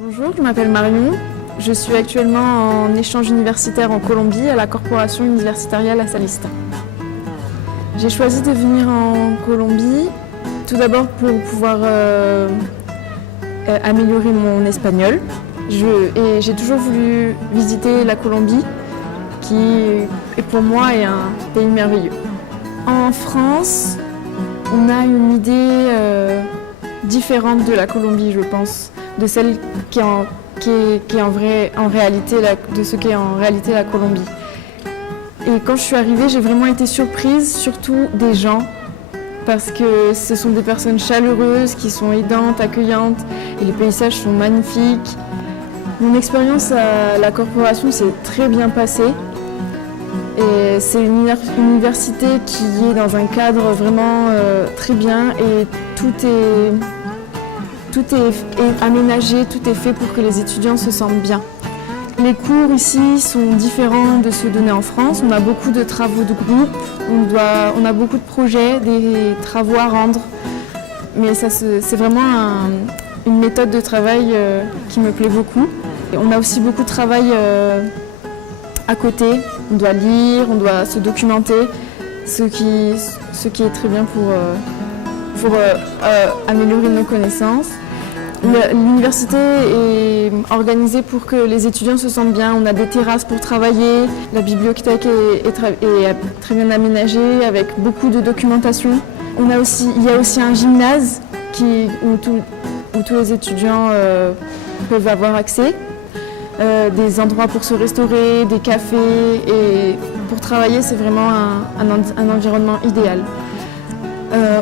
Bonjour, je m'appelle Marion. Je suis actuellement en échange universitaire en Colombie à la Corporation Universitaria La Salista. J'ai choisi de venir en Colombie tout d'abord pour pouvoir améliorer mon espagnol. Et j'ai toujours voulu visiter la Colombie qui pour moi est un pays merveilleux. En France, on a une idée différente de la Colombie, je pense, de celle qui est en réalité de ce qu'est en réalité la Colombie. Et quand je suis arrivée, j'ai vraiment été surprise, surtout des gens, parce que ce sont des personnes chaleureuses, qui sont aidantes, accueillantes, et les paysages sont magnifiques. Mon expérience à la corporation s'est très bien passée. Et c'est une université qui est dans un cadre vraiment très bien et tout est aménagé, tout est fait pour que les étudiants se sentent bien. Les cours ici sont différents de ceux donnés en France. On a beaucoup de travaux de groupe, on a beaucoup de projets, des travaux à rendre. Mais c'est vraiment une méthode de travail qui me plaît beaucoup. Et on a aussi beaucoup de travail à côté. On doit lire, on doit se documenter, ce qui est très bien pour améliorer nos connaisses. L'université est organisée pour que les étudiants se sentent bien. On a des terrasses pour travailler, la bibliothèque est très bien aménagée avec beaucoup de documentation. Il y a aussi un gymnase où tous les étudiants peuvent avoir accès. Des endroits pour se restaurer, des cafés et pour travailler, c'est vraiment un environnement idéal.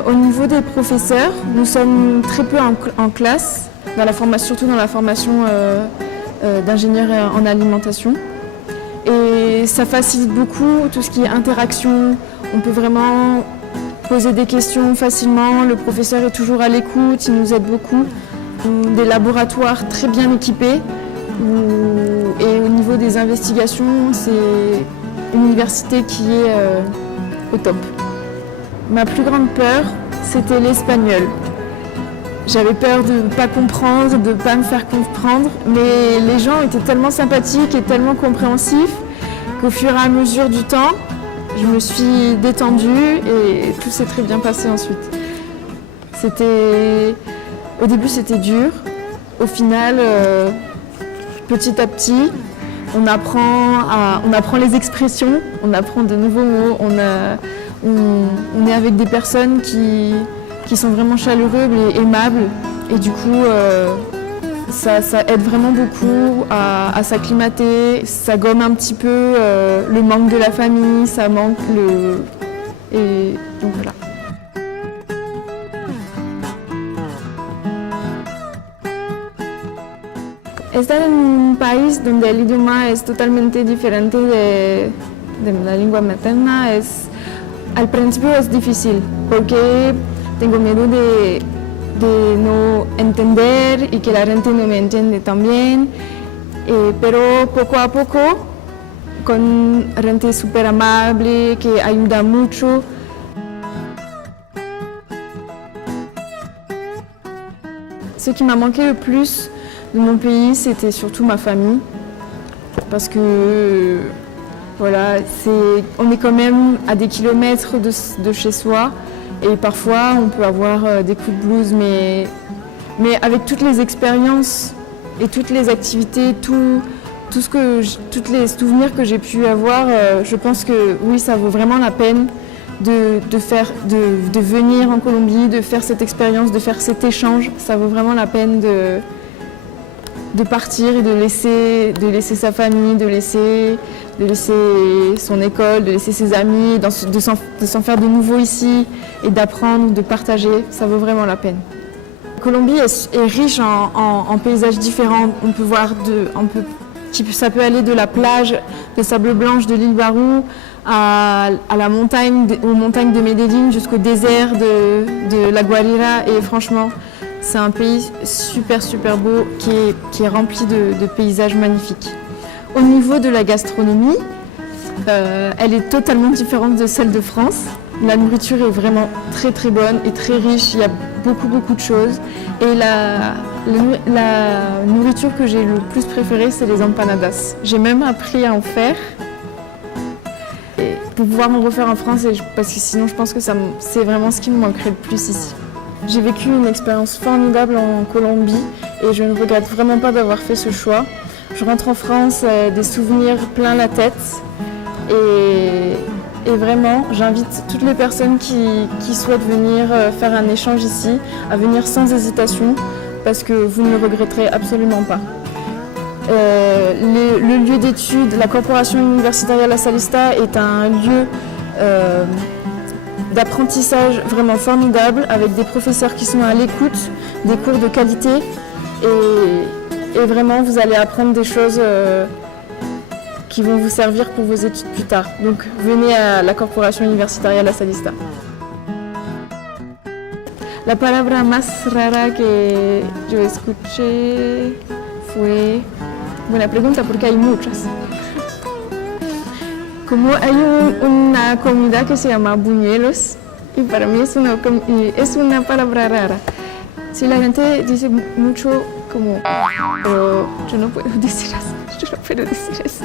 Au niveau des professeurs, nous sommes très peu en classe, surtout dans la formation d'ingénieur en alimentation. Et ça facilite beaucoup tout ce qui est interaction. On peut vraiment poser des questions facilement. Le professeur est toujours à l'écoute, il nous aide beaucoup. Des laboratoires très bien équipés. Et au niveau des investigations, c'est une université qui est au top. Ma plus grande peur, c'était l'espagnol. J'avais peur de ne pas comprendre, de ne pas me faire comprendre, mais les gens étaient tellement sympathiques et tellement compréhensifs qu'au fur et à mesure du temps, je me suis détendue et tout s'est très bien passé ensuite. Au début, c'était dur. Au final, petit à petit, on apprend les expressions, on apprend de nouveaux mots, on est avec des personnes qui sont vraiment chaleureuses et aimables. Et du coup, ça aide vraiment beaucoup à s'acclimater. Ça gomme un petit peu le manque de la famille, ça manque Et donc voilà. Estar en un país donde el idioma es totalmente diferente de la lengua materna al principio es difícil porque tengo miedo de no entender y que la gente no me entiende también, pero poco a poco con gente súper amable que ayuda mucho. Ce qui m'a manqué le plus de mon pays, c'était surtout ma famille, parce que voilà, on est quand même à des kilomètres de chez soi, et parfois on peut avoir des coups de blues, mais avec toutes les expériences et toutes les activités, tous les souvenirs que j'ai pu avoir, je pense que oui, ça vaut vraiment la peine de venir en Colombie, de faire cette expérience, de faire cet échange. Ça vaut vraiment la peine de partir et de laisser sa famille, de laisser son école, de laisser ses amis, de s'en faire de nouveau ici et d'apprendre, de partager. Ça vaut vraiment la peine. La Colombie est riche en paysages différents. On peut voir ça peut aller de la plage de sable blanche de l'île Barú aux montagnes de Medellín jusqu'au désert de La Guajira. Et franchement, c'est un pays super beau qui est rempli de paysages magnifiques. Au niveau de la gastronomie, elle est totalement différente de celle de France. La nourriture est vraiment très bonne et très riche, il y a beaucoup de choses. Et La nourriture que j'ai le plus préférée, c'est les empanadas. J'ai même appris à en faire pour pouvoir en refaire en France, parce que sinon je pense que c'est vraiment ce qui me manquerait le plus ici. J'ai vécu une expérience formidable en Colombie et je ne regrette vraiment pas d'avoir fait ce choix. Je rentre en France, des souvenirs plein la tête et vraiment j'invite toutes les personnes qui souhaitent venir faire un échange ici à venir sans hésitation parce que vous ne le regretterez absolument pas. Le lieu d'études, la Corporación Universitaria La Salista est un lieu d'apprentissage vraiment formidable avec des professeurs qui sont à l'écoute, des cours de qualité et vraiment vous allez apprendre des choses qui vont vous servir pour vos études plus tard. Donc venez à la Corporación Universitaria La Salista. La palabra más rara que yo escuché fue... Buena pregunta porque hay muchas. Como hay una comida que se llama buñuelos y para mí es una palabra rara. Si la gente dice mucho como, pero yo no puedo decir eso, yo no puedo decir eso.